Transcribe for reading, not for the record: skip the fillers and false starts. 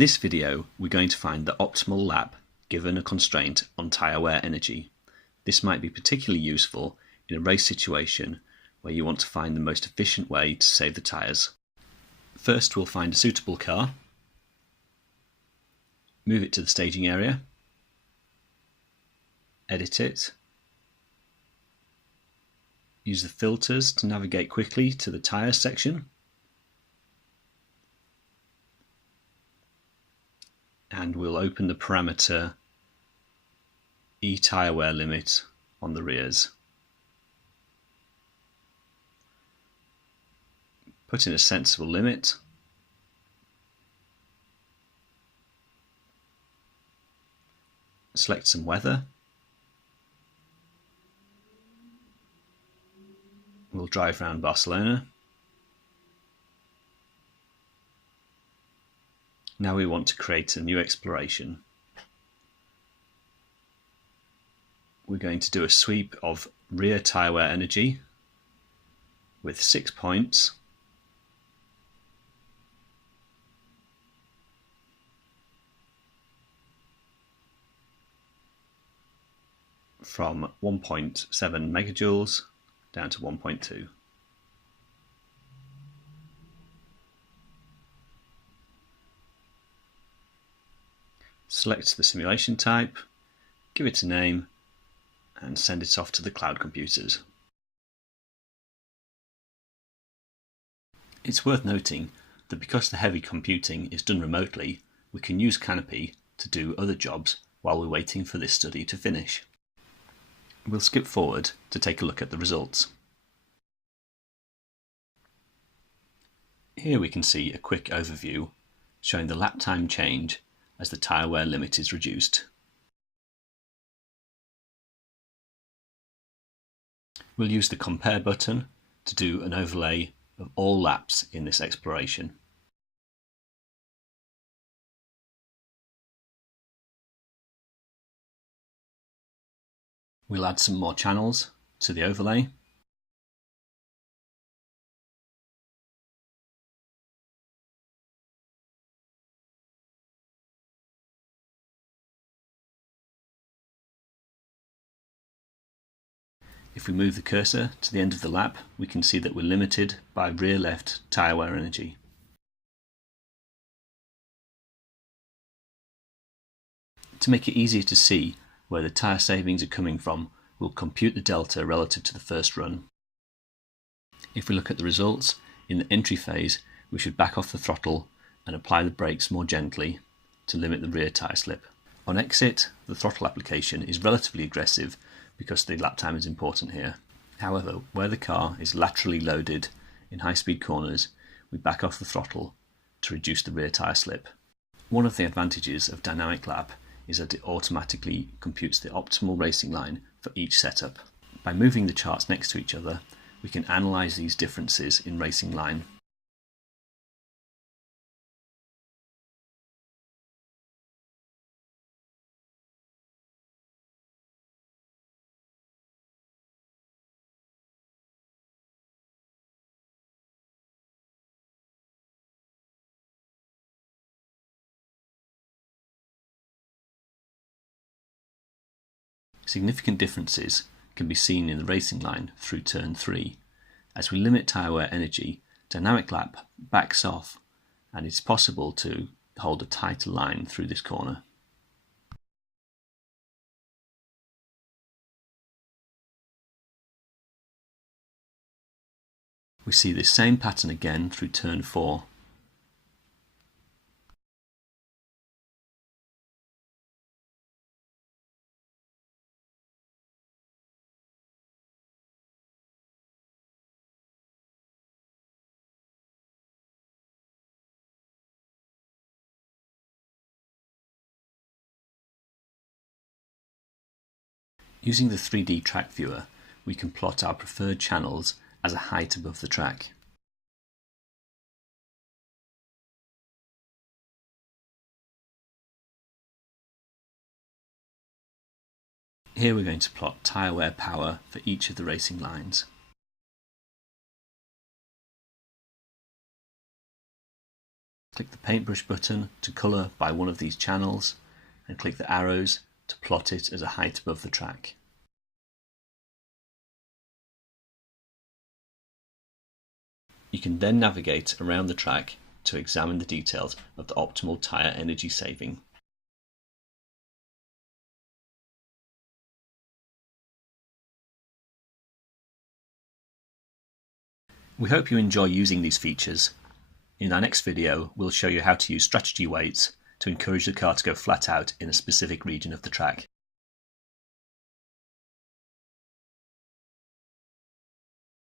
this video, we're going to find the optimal lap given a constraint on tyre wear energy. This might be particularly useful in a race situation where you want to find the most efficient way to save the tyres. First, we'll find a suitable car, move it to the staging area, edit it, use the filters to navigate quickly to the tyres section, and we'll open the parameter tyre wear limit on the rears. Put in a sensible limit. Select some weather. We'll drive around Barcelona. Now we want to create a new exploration. We're going to do a sweep of rear tyre wear energy with 6 points. From 1.7 megajoules down to 1.2. Select the simulation type, give it a name, and send it off to the cloud computers. It's worth noting that because the heavy computing is done remotely, we can use Canopy to do other jobs while we're waiting for this study to finish. We'll skip forward to take a look at the results. Here we can see a quick overview showing the lap time change as the tyre wear limit is reduced. We'll use the compare button to do an overlay of all laps in this exploration. We'll add some more channels to the overlay. If we move the cursor to the end of the lap, we can see that we're limited by rear left tyre wear energy. To make it easier to see where the tyre savings are coming from, we'll compute the delta relative to the first run. If we look at the results, in the entry phase we should back off the throttle and apply the brakes more gently to limit the rear tyre slip. On exit, the throttle application is relatively aggressive because the lap time is important here. However, where the car is laterally loaded in high-speed corners, we back off the throttle to reduce the rear tyre slip. One of the advantages of dynamic lap is that it automatically computes the optimal racing line for each setup. By moving the charts next to each other, we can analyse these differences in racing line. Significant differences can be seen in the racing line through turn 3. As we limit tyre wear energy, dynamic lap backs off and it's possible to hold a tighter line through this corner. We see this same pattern again through turn 4. Using the 3D track viewer, we can plot our preferred channels as a height above the track. Here we're going to plot tyre wear power for each of the racing lines. Click the paintbrush button to colour by one of these channels and click the arrows to plot it as a height above the track. You can then navigate around the track to examine the details of the optimal tyre energy saving. We hope you enjoy using these features. In our next video, we'll show you how to use strategy weights to encourage the car to go flat out in a specific region of the track.